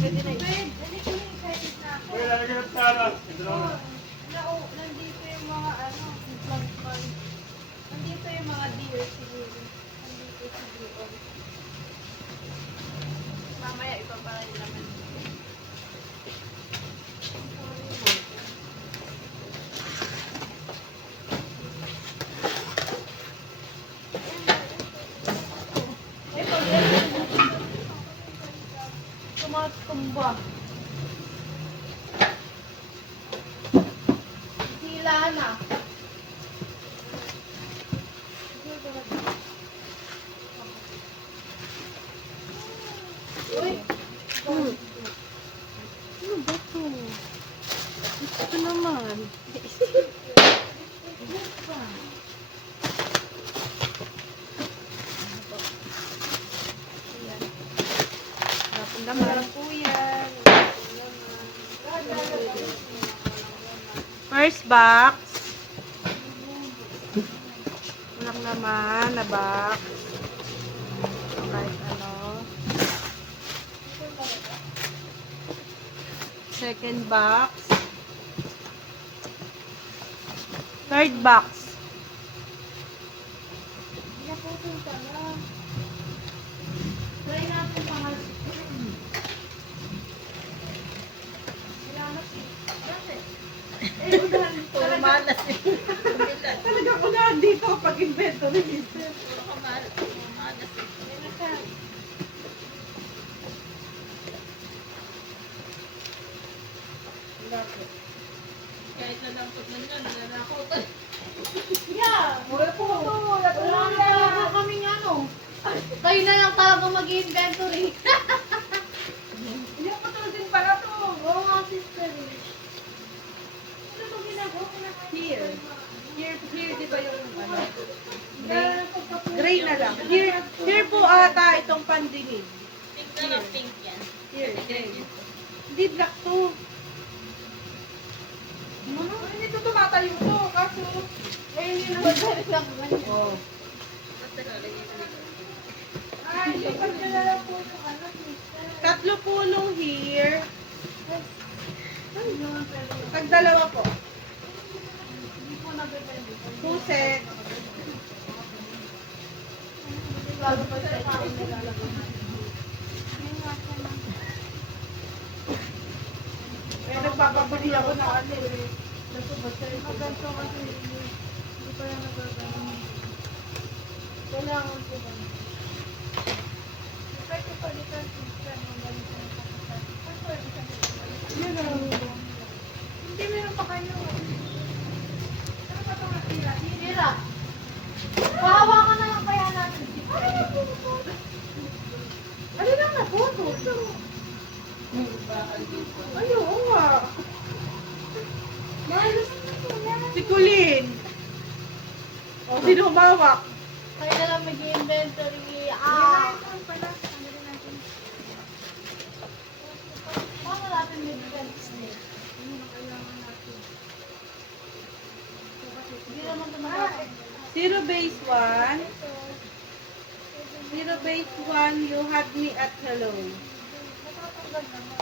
Pwede na Pwede, excited na ako. Wala na ganun sana. Nandito yung mga nandito yung mga deer siguro. Nandito siguro. Mamaya iba pa rin naman. Tumatumba. Sila na. Uy! Ano ba to? Ito naman. Dapat naman po yan. First box. Walang naman na box. Kahit ano. Second box. Third box. Try natin pangal. Puro malas eh. Talaga unahan dito pag inventory. Puro malas eh. Kahit nadampot man yan, nananakaw pa. Yeah! Wala po ito. Wala na talaga kami ano. Kayo na lang talaga mag-inventory. Hindi ko din pala to. Oo nga, sister. Ano ito ginagawa? Here. Here di ba yung ano? Gray na lang. Here po ata itong pandinig. Pink na lang, pink yan. Here, gray. Hindi black to. Ay, hindi to tumatayo to. Kaso, Eh, hindi naman dahil lang ganyan. oh. Basta lalagay ko dito. Ay, lipat ka na lang po yung ano, sister. Tatlo pulong here. Ay, naman pero. Pag dalawa po. Hindi po nabibili. Puset. Lalo pa sa ito yung nilalagay natin. Yun nga siya lang. Kaya nagpapabili ako ng ano eh. Maganto kasi hindi pa yan nagagano. Kailangan ko ba? Pwede pa dito ang sister ng ganito ng kapitan. Pwede ka dito. Hindi meron pa kayo. Ano pa itong atila? Tira. Pahawakan na lang kaya natin. Ano lang na po? Ay, oo nga. Si Colleen. O, sino humawak? Kaya na lang mag-inventory. Paano natin medical snake? Hindi naman tumatapos. Zero base 1. Zero base 1, you had me at hello. Natatanggal naman.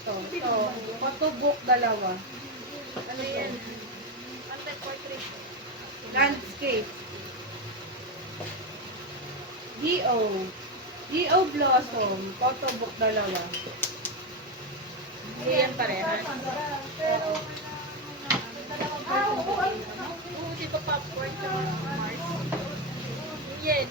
Ito. Patubok dalawa. Ano yan? Anti-portrait. Landscape. G.O. G.O. Blossom. Patubok dalawa. Yan parehas. Pero, Oo, di ba popcorn sa Mars? Yan,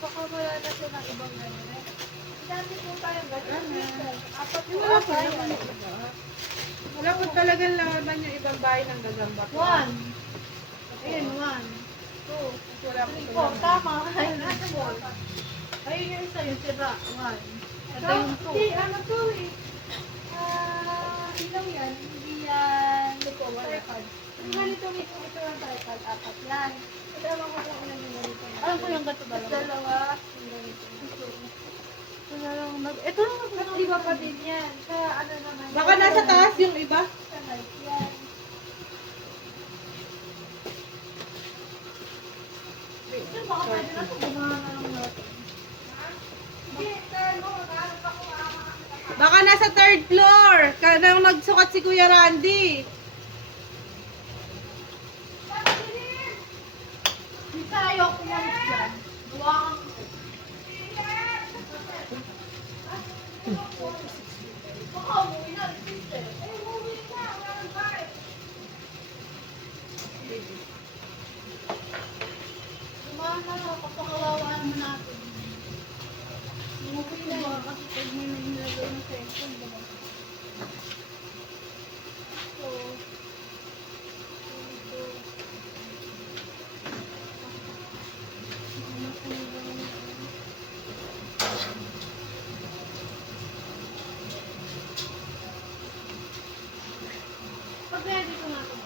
baka wala na siya ng ibang ganyan. Dati po tayong ganyan. Apat po Wala pa tayo. naman. Wala po talagang laban yung ibang bahay ng gagamba. 1. Ayun, 1. 2. Wala po 3, 4. talagang. Tama. Ayun, 4. Ayun yung isa, yung sira. 1. Ito yung 2. Hindi, ano to eh. Ilaw yan. Hindi yan. Hindi po, wala card. Yung ganito, ito lang tripod. 4 yan. Ito lang ko lang ilan yung ganito. Alam ko yung gato dalawa. Dalawa. Yung ganito. Ito na lang Ito lang ako. Mas iba pa din yan. Sa ano naman. Baka nasa taas yung iba. Sa light yan. Sir, baka pwede na ito. Gumawa na lang natin. Baka nasa third floor. Kanang nagsukat si Kuya Randy. Bisa ayaw kumalit dyan. Gawa kang baka umuwi na. Sister. Gumawa na lang. Kapakawawa naman natin. Umuwi na yun. Kasi pag may nilagay ng cellphone, diba? So, pag-ready ko na ito.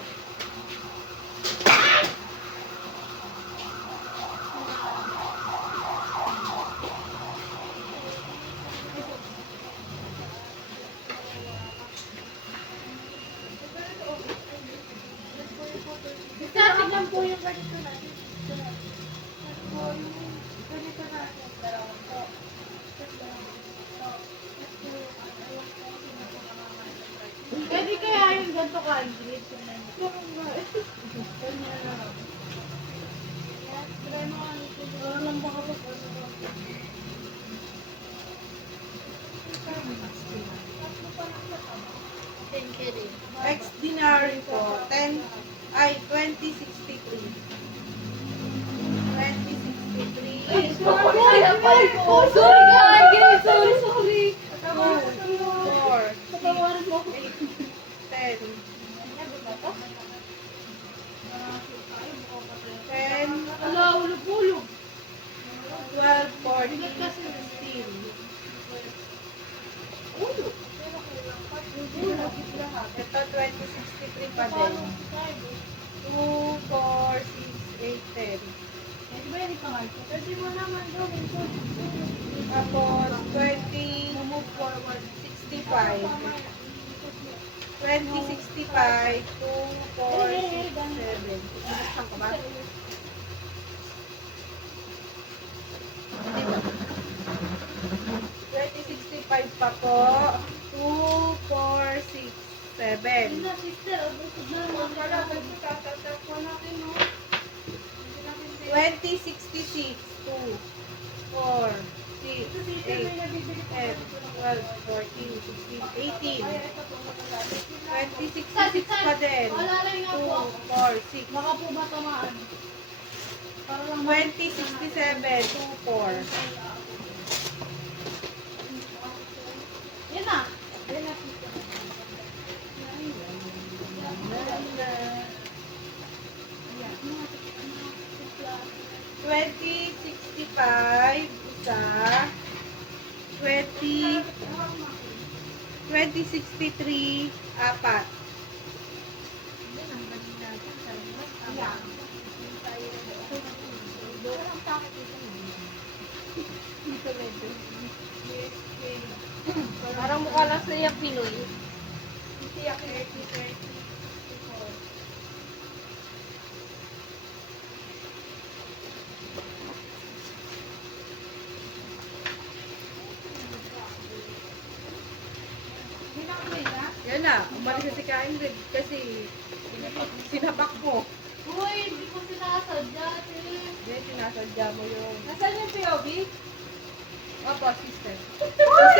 Isa, tignan po yung ganito natin. Ganito natin. Dalawang po. Pwede kaya yung ganito ka, Ingrid? Ganyan na lang. Try mo ano ito. Wala lang baka ba Ex-dinary ko. 10, ay, 2063. 2063. Sorry guys! Sorry! 2, 4, Patawarin mo ako. 10. 10, Ala, ulog-ulog. 12, 14, 16. Ito, 2063 pa din. 2, 4, 6, 8, 10. Pwede ba yan ipangal ko? Pwede mo naman gawin ko. Tapos, 20, 65. 2065, 2, 4, 6, 7. Saan ka ba? Hindi ba? 2065 pa po. 2, 4, 6, 7. Yun na, sister. Abusog na naman. natin, no? 2066, 2, 4, 6, 8, 10, 12, 14, 16, 18. 2066 pa din. 2, Malalay nga po ako. 4, 6. Baka po ba tamaan? Para lang 2067, 2, 4. Yan na. 2065, isa. 2063, apat. Parang mukha lang siya Pinoy. Yan na, umalis na si Kaingrid kasi sinapak mo. Uy, hindi ko sinasadya. Yan, sinasadya mo yung... Nasaan yung POV? Opo, sister.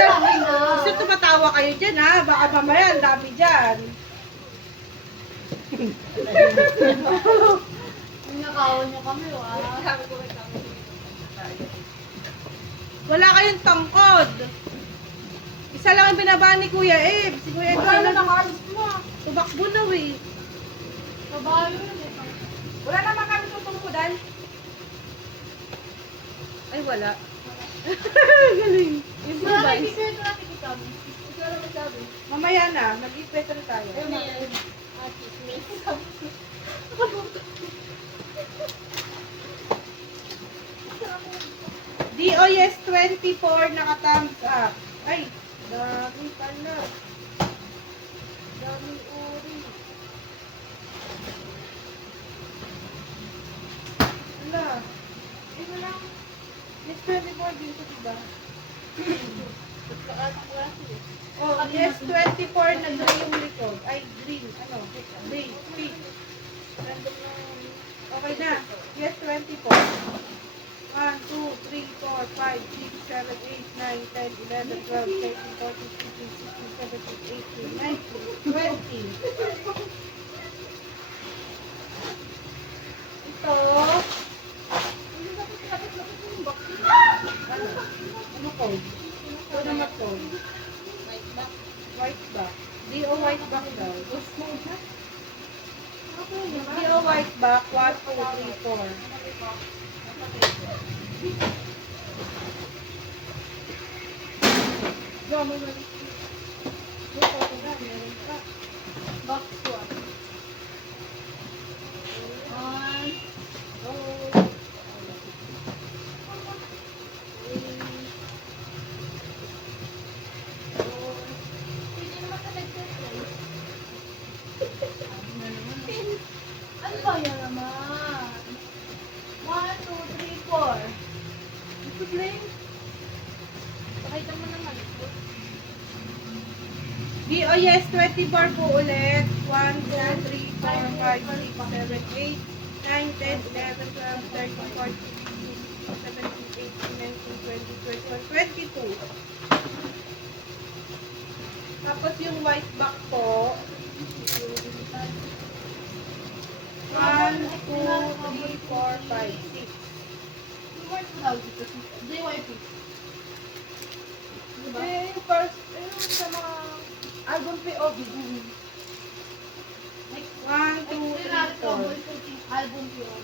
Ay na. Gusto tumatawa kayo dyan ha, baka mamaya ang dami dyan. Nakawan niyo kami, wala. Sabi ko may kami. Wala kayong tangkod. Isa lang ang binaba ni Kuya Eb. Si Kuya Eb Wala ay na nakalis mo. tumakbo na eh. Kabayo yun eh. Wala naman kami tutungkudan. Ay, wala. Galing. Yung Wala guys. nagkikwento natin ikaw. Ito lang ang sabi. Mamaya na, mag-ipetro tayo. Ayun na. DOS 24 naka-thumbs up. Ay, dami pala. Daming uri. Wala. Eh, wala. Yes, 24 dito, diba? Oh, yes, 24 na gray yung likod. Ay, green. Ano? Green. Pink. Okay na. Yes, 24. 1, 2, 3, 4, 5, 6, 7, 8, 9, 10, 11, 12, 13, 14, 15, 16, 17, 18, 19, 20. Ito. Ano? Ano code? Ito naman code. White back. D.O. white back daw. D.O. white back. 1, 2, 3, 4. Gamo na rin. Ito ko na. Meron pa. Box 1. Oh. Hindi naman ka nag-test. Ano ba yan naman? 1, 2, 3, 4. Ito, Glenn. Pakita mo naman. D.O. yes, 24 po ulit. 1, 2, 3, 4, 5, 6, 7, 8, 9, 10, 11, 12, 13, 14, 15, 16, 17, 18, 19, 20, 21, 22. Tapos yung white back po. 1, 2, 3, 4, 5, 6. Work mo daw dito. JYP. Diba? Eh, first, sa mga album POV. Next. 1, 2, 3, 4. Troubleshooting album yun.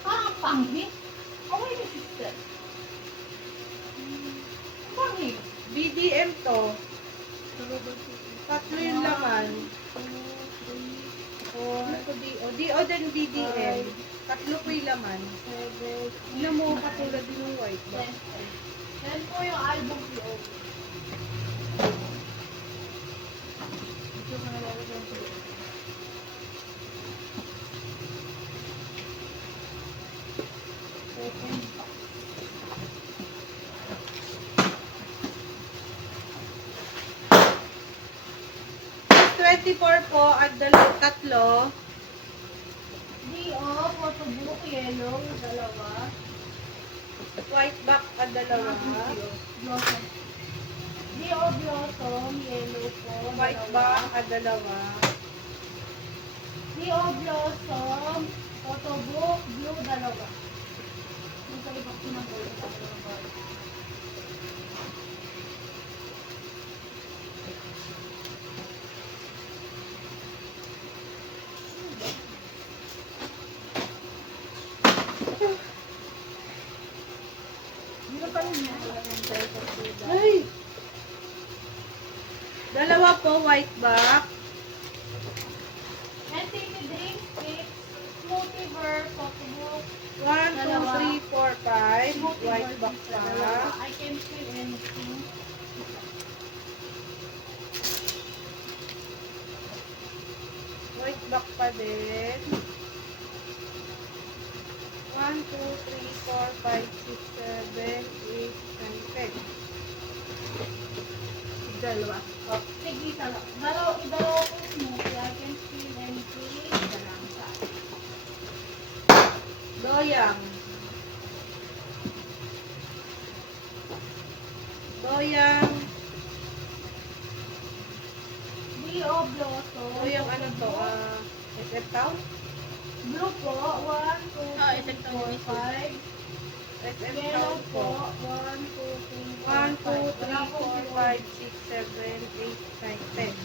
Parang panghi. Okay na sister. Panghi. BDM to. Tatlo yung laman. 2, 3, 4. Ano ko DO? DO din BDM. Tatlo po yung laman. 7. Ilan mo katulad din yung white ba? Yan po yung album PO. Ito ka nalalagyan ko. Second box. 24 po at tatlo. D.O. Photobook yellow, dalawa. White back at dalawa. Blossom. D.O. Blossom, yellow po, White dalawa. back at dalawa. D.O. Blossom, photobook, blue, dalawa. Yung sa ibang pinanggoy ng dalawa. Ay! Dalawa po white back. NTT Dream Fix, Smoothie Ver, photobook, 1, 2, 3, 4, 5. Smoothie White Ver, back dalawa. pa. I can feel anything. White back pa din. 1, 2, 3, 4, 5, 6, 7, 8, 9, 10. Dalawa. Oh, sige, dalawa ko smoothie. I can feel anything. Dalawa. Doyang. Doyang. D.O. Blossom. Doyang ano to? SF Town? Blue po, 1, 2, Ah, 3, isang 4, tawag. 5. SF Yellow Town po, po. 1, 2, 3, 1, 2, 4, 3, 4, 5, 6, 7, 8, 9, 10.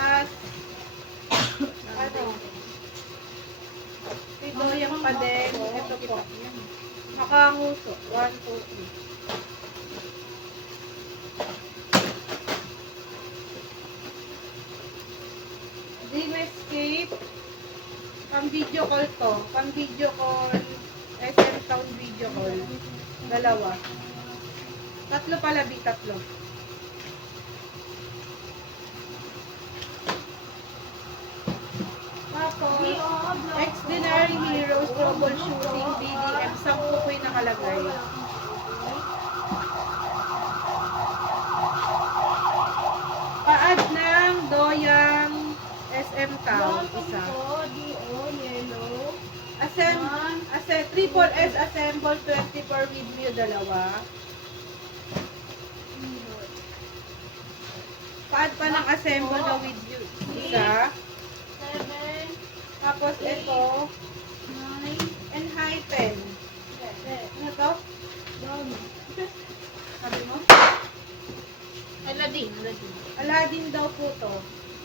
At, ano, may doyang pa din. Ito po. Makanguso. 1, 2, 3. Dream Escape. Pang video call to. Pang video call. SM account video call. Dalawa. Tatlo pala, B, tatlo. Tapos, Extraordinary Heroes Troubleshooting BDM. 10 po yung nakalagay. Paad ng Doyang SM Town. Isa. yellow. Triple S Assemble 24 with me, dalawa. Paad pa ng assemble na with you, isa. 7, Tapos ito, 9, Enhypen. Ano to? Sabi mo? Aladdin. Aladdin daw po to.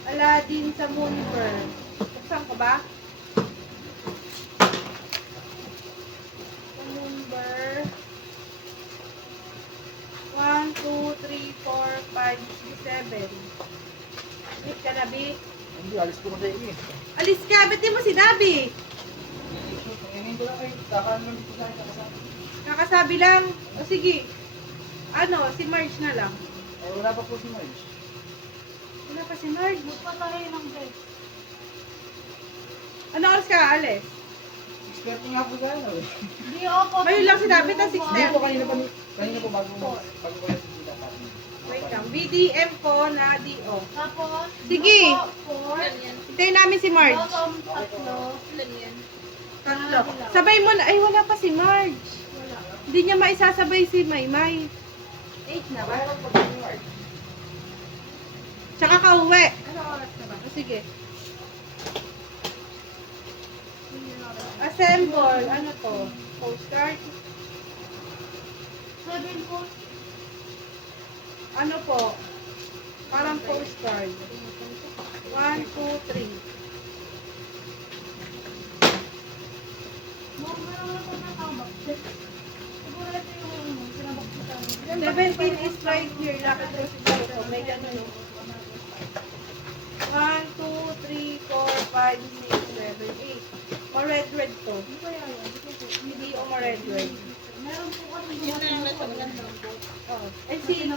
Aladdin sa Moonburn. Buksan ko ba? Sa Moonburn. 1, 2, 3, 4, 5, 6, 7. Wait ka na, Bi. Hindi, alis ko sa inyo. Alis ka, ba't di mo sinabi? Ngayon ko lang kayo, kakaano lang dito sa akin nakasama. Kakasabi lang. O sige. Ano, si Marge na lang. Ay, wala pa po si Marge. Wala pa si Marge. magpatahin ng bed. Ano oras ka alis? Expecting nga po sa ano eh. Di ako. Mayroon lang sinabi, tas Hindi 6:30. po, kanina po bago ko yung sila pa. Wait lang. BDM po na DO. Tapos, Sige. 4, Hintayin namin si Marge. bottom, tatlo. Ilan yan? Tatlo. Sabay mo na. Ay, wala pa si Marge. Wala. Hindi niya maisasabay si Maymay. 8 na ba? Mayroon po si Marge. Tsaka kauwi. Ano oras na ba? O, sige. Assemble. Ano to? Postcard. 7 po. Ano po? Parang postcard. 1, 2, 3. Meron na po nakabak. Siguro ito yung sinabak ko tayo. 17 is right here. Lakad ko si Dito. May ganun. 1, 2, 3, 4, 5, 6, 7, 8. Ma-red-red to. Hindi kaya yan. Hindi o ma-red-red. Meron po kasi Yun na lang nasa maganda. Oh. Ay, si 8. Si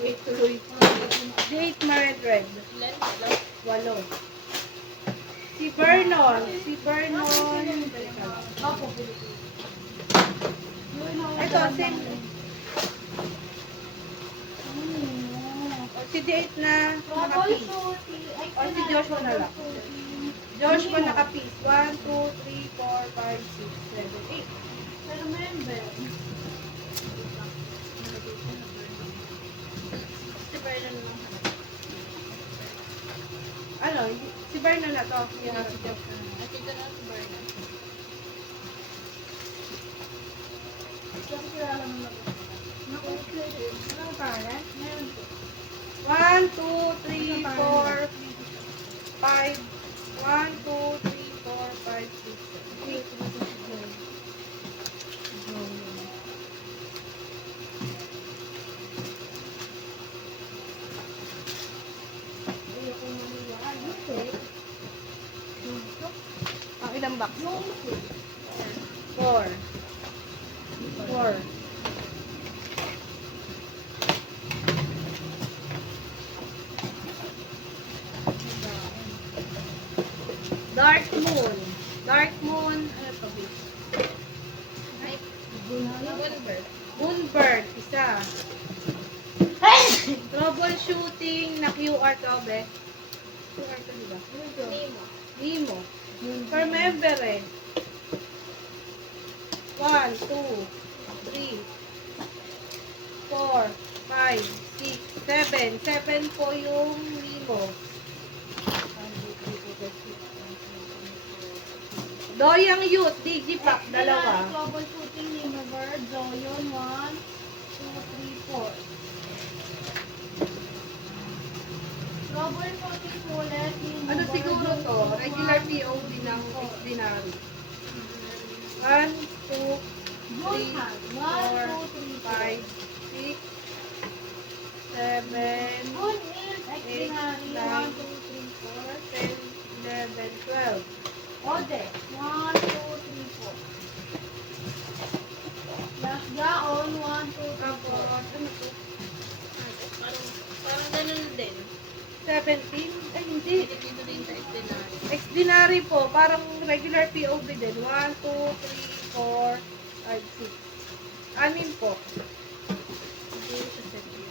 8 tuloy. Si 8 ma-red-red. Ilan? Dalawa? 8. Si Vernon. Si Vernon. Opo. Ito, same. O, si D8 na naka-piece. O, si Joshua na lang. Joshua naka-piece. 1, 2, 3, 4, 5, 6, 7, 8. Pero member. Si Vernon lang. Ano, si Vernon na to. Yan si Joshua. At ito na si Vernon. Kasi kilala mo na. Ano pangalan? Meron po. 1, 2, 3, 4, 5. 1, 2, 3, 4, 5, 6, 7, 8. Ayoko maniwala. Ang ilang box? 4. 4. Dark Moon. Dark Moon. Ano to, bitch? November. Moonbird. Isa. Troubleshooting na QR to, be. QR to, diba? Nemo. Nemo. Per member eh. 1, 2, 3, 4, 5, 6, 7. 7 po yung Nemo. Doyang Youth, Digipack, dalawa. Troubleshooting Universe, Zoyon, 1, 2, 3, 4. Troubleshooting ulit, Universe. Ano siguro to? Regular POD ng ordinary. 1, 2, 3, 4, 5, 6, 7, 8, 9, 10, 11, 12. Ode, 1, 2, 3, 4. parang regular POV din. 1, 2, 3, 4, 5, 6. Anim po. Hindi sa set yun.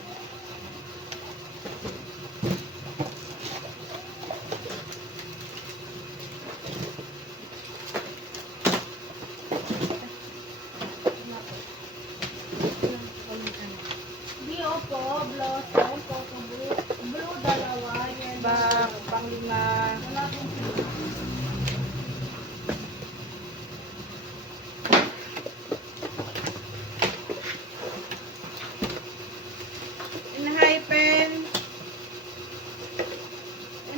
Bio po, blossom, photobook, blue dalawa, yellow. Back, panglima. Wala pong blue.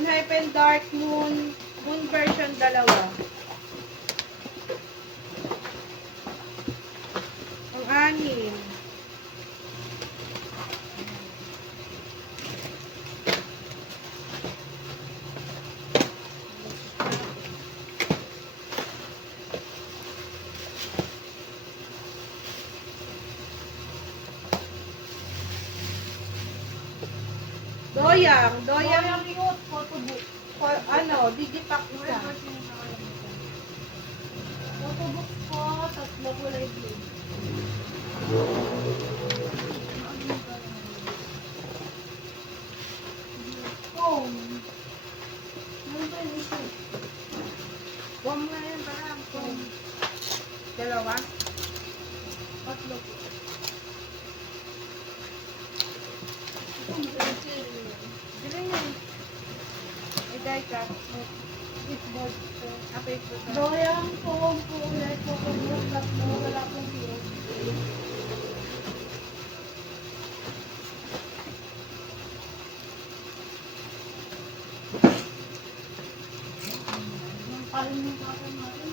Enhypen Dark Moon, Moon version dalawa. Ang anim. Doyang Doyang youth, photobook. digipack isa. Photobook po, tatlo kulay blue. Phone. Ano ba yung ito? Huwag mo na yan, parang phone. Dalawa? Tatlo po. Dilan yan. Ay, dahil ka. Pitboard. Pitboard. Doyang phone po ulit, photobook, tatlo, wala pong blue. Ang kalimutan natin.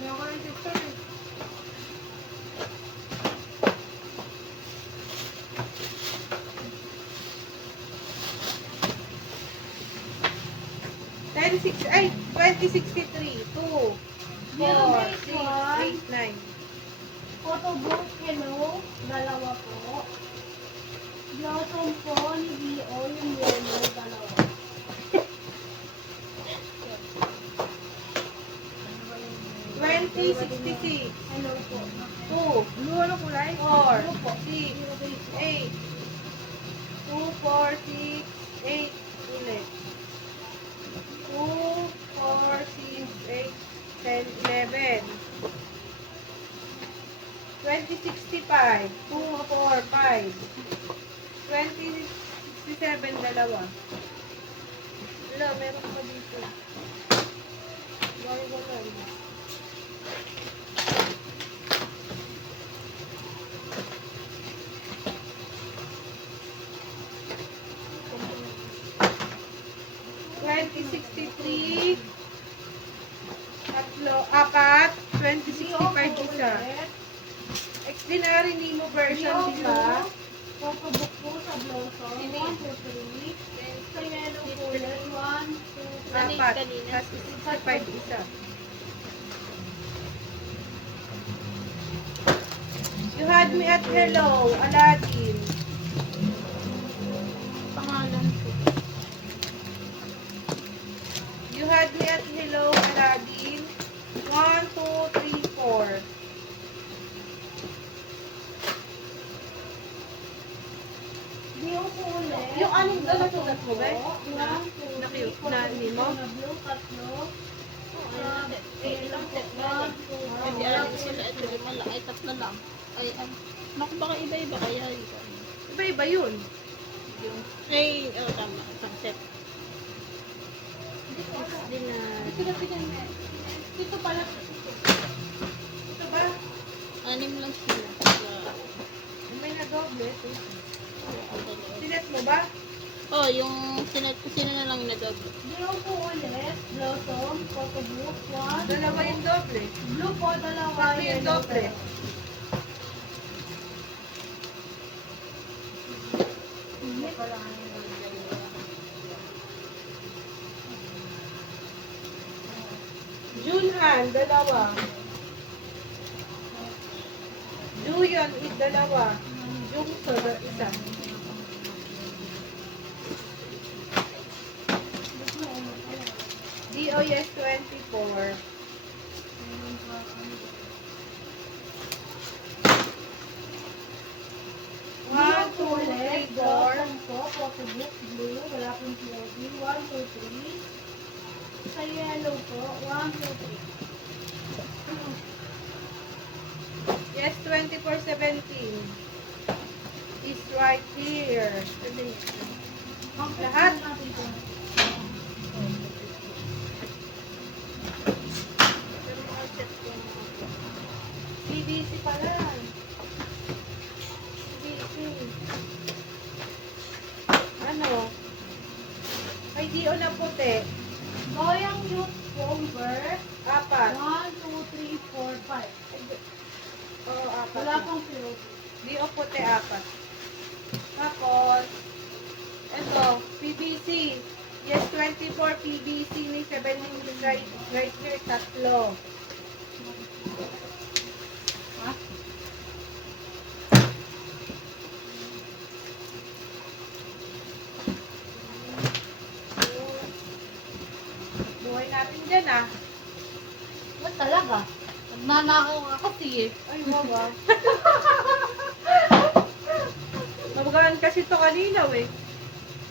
Hindi ako rin sister eh. Ay, 2063. 2, 4, 6, 8, 9. Photobook, hello, dalawa po. Blossom po, ni B.O., yung yellow, dalawa. 2066. Hello po. 2, blue ano kulay? 4, 6, 8. 2, 4, 6, 8. Ulit. 2, 4, 6, 8, 10, 11. 2065. 2, 4, 5. 2067, dalawa. Wala, meron pa dito. Wala. Apat, 2065 isa. Extraordinary Nemo version, di ba? Photobook po sa Blossom. 1, 2, 3. Sa yellow po ulit. 1, 2, 3. Apat, tapos 65 isa. You Had Me at Hello, Aladdin. Pangalan po. You Had Me at Hello, Aladdin. 1, 2, 3, 4. Dio po ulit. Yung anong doon natulat mo ba? 1, 2, 3, 4. Na Nemo? Na blue, tatlo. Ilang set na lang. Hindi alam ko sila ito lima lang. Ay, tatlo lang. Ay, naku, baka iba-iba kaya ito. Iba-iba yun. Ay, tama. Isang set. Din na. Dito pala. Ito ba? Anim lang sila. May na-doble. Sinet mo ba? Oh, yung sinet ko sino na lang na double. Dio po ulit. Blossom, photobook, 1. Dalawa yung doble. Blue po, dalawa. Tatlo yung yellow, doble. dalawa. Junhan, dalawa. Juyon, dalawa. Jungso, isa. DO, yes, 24. One, two, three, four. Po, photobook, blue, wala pong POV. 1, 2, 3. Sa yellow po, 1, 2, 3. Yes, 24-17. Is right here. Lahat? natin po. BBC pala. BBC. Ano? May DO na puti. Goyang youth bomber, 1, Apat. 2, 3, 4, 5. Oo, apat. Wala pong POV. DO puti, apat. Tapos, ito, PBC. Yes, 24 PBC ni 17 right here, tatlo. Ha? Buhay natin dyan ah. Ba't talaga? Nagnanakaw ka kasi eh. Ay, wawa. Mabagaan kasi to kanina eh.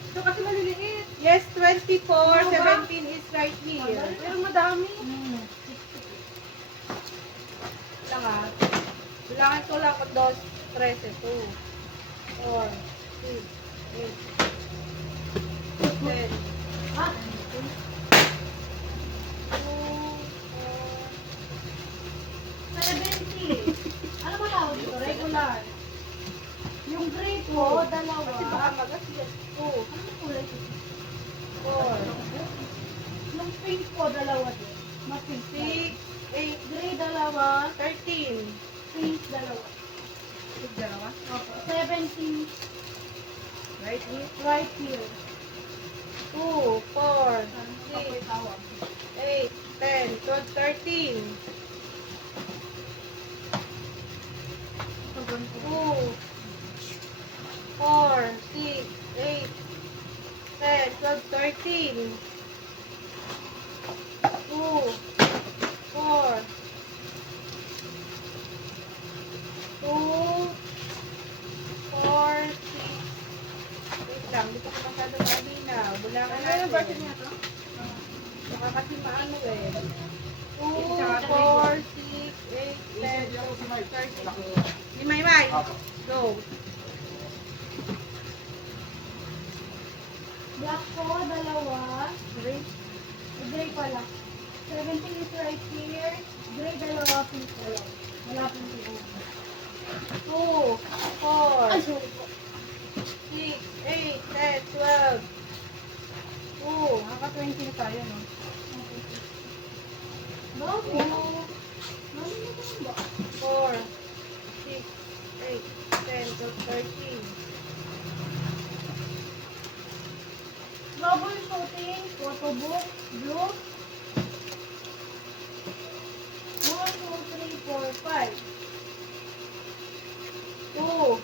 Ito kasi maliliit. Yes, 24, 17 is right here. Pero madami. Lang ah. Bilangin ko lang kung 2, 13, 2, 4, 6, 8, 10, Ha? 70. Ano ba tawag dito? Regular. Yung gray po, dalawa. Kasi baka magas, yes, 2, Ano kulay ito? 4, Yung pink po, dalawa din. Mas-pink. 6, 8, Gray, dalawa. 13. Pink, dalawa. Dalawa. Opo. 17. Right here. Right here. 2, 4, Ako 6, tawag. 8, 10, 12, 13. Ito, ganito. 2, 4, 6, 8, 10, 12, 13. 2, 4, 2, 4, 6. Wait lang, di pa ko masyado malinaw. Bulangan natin. Baka kasi maano eh. 2, 4, 6, 8, 10, 12, 13. Ni Maymay. Go. Black po, dalawa. Gray. Gray pala. 17 is right here. Gray, dalawa. Pink, dalawa. Wala pong POV. 2, 4, Ay, sorry po. 6, 8, 10, 12. 2. Nakaka-20 na tayo, no? Bago. 2, Ano na ba? 4, 6, 8, 10, 12, 13. Global shooting, photo book, blue. 1, 2, 3, 4, 5. 2,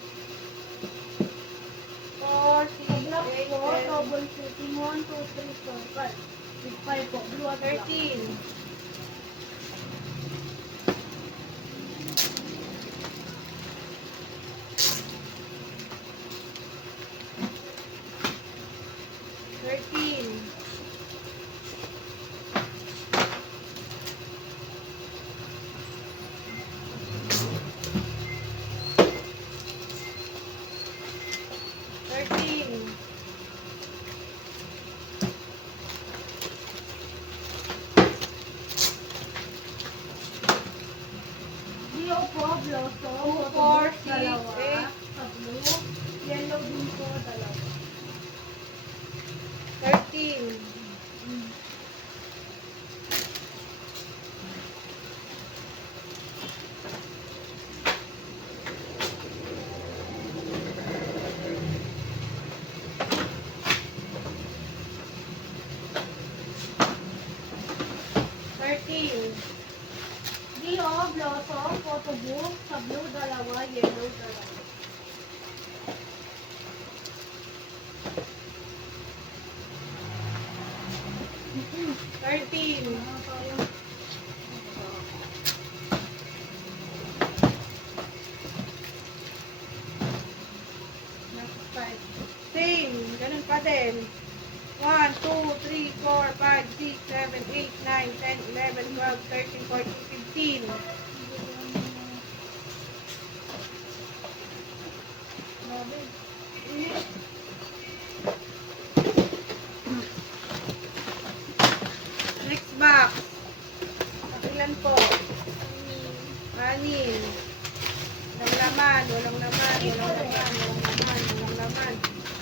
4, 6, Sa black 8, po, 10, global shooting, 1, 2, 3, 4, 5. With 5 po, blue at black. 13. 13. 13. Blue po, blossom, photo 4, book, 6, dalawa. 8. Sa blue, yellow din po, dalawa. 13. 13. Dio, blossom, photo book, sa blue, dalawa, yellow, dalawa. 13. 13. Same. Ganun pa din. 1, 2, 3, 4, 5, 6, 7, 8, 9, 10, 11, 12, 13, 14, 15. Next box. Ilan po? 6. Walang laman, walang laman, walang laman, walang laman, walang laman.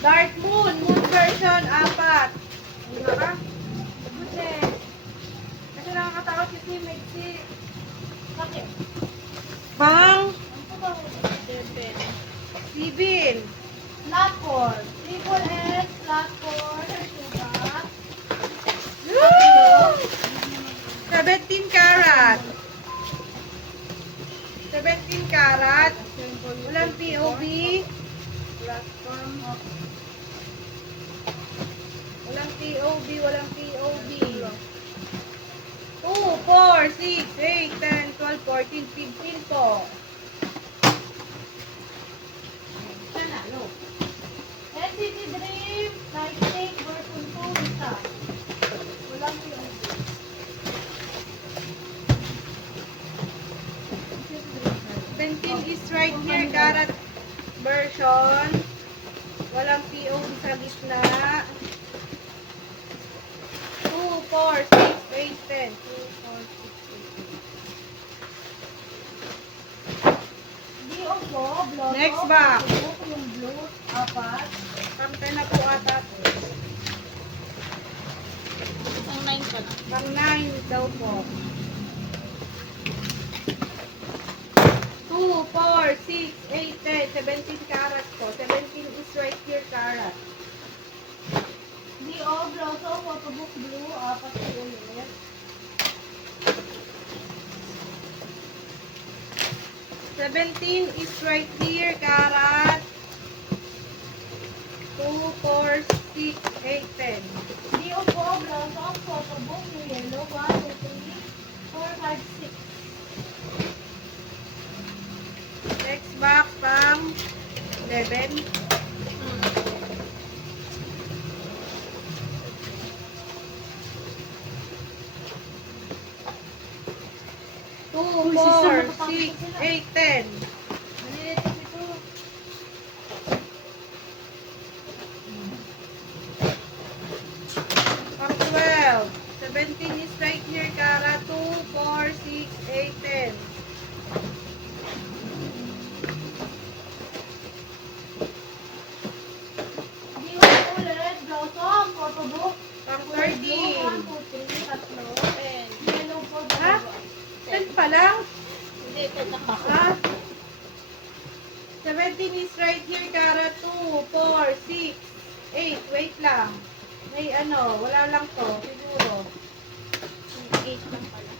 Dark Moon, Moon version, 4. Ano na ka? Buti. Kasi nakakatakot kasi may si... Bakit? Pang Ano ba? 7. Sibil. Flat 4. Triple S, flat 4. Diba? 17 karat. 17 karat. Walang POV. Platform. Walang POV, walang POV. 2, 4, 6, 8, 10, 12, 14, 15 po. Nanalo. NCT Dream, Night Take version 2, isa. Walang yung 17 is right here, karat version. Walang POV sa gitna. 2, 4, 6, 8, 10. 2, 4, 6, 8. Di Opo, Blotto. Next box. Yung blue, 4. Kamte na po ata. Ang 9 pa na. Pang 9 daw po. 2, 4, 6, 8, 10. 17 karat po. 17 is right here karat. Di O, Blotto, photobook blue, 4 ulit. 17 is right here karat. 2, 4, 6, 8, 10. Di Opo, Blotto, photobook, yung yellow, 1, 2, 3, 4, 5, 6. Next box pang 11. Two, 4, 6, 8, 10. Nalilitik ito. Pang 12. 17 is right here, Kara. 2, 4, 6, 8, 10. Di Opo ulit, Blotto, photobook. Pang Kulay blue, 13. 1, 2, 3, tatlo. 10. Yellow po, Ha? 10 pa lang? Hindi, 10 na pa. Ha? 17 is right here, Kara. 2, 4, 6, 8. Wait lang. May ano, wala lang to. Siguro. 8 lang pala.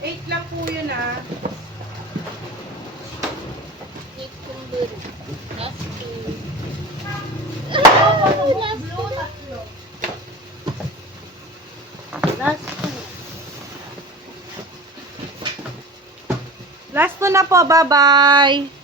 8 lang po yun ah. 8 kung blue. Last 2. Photobook blue, tatlo. Last 2. Last to na po. Bye-bye.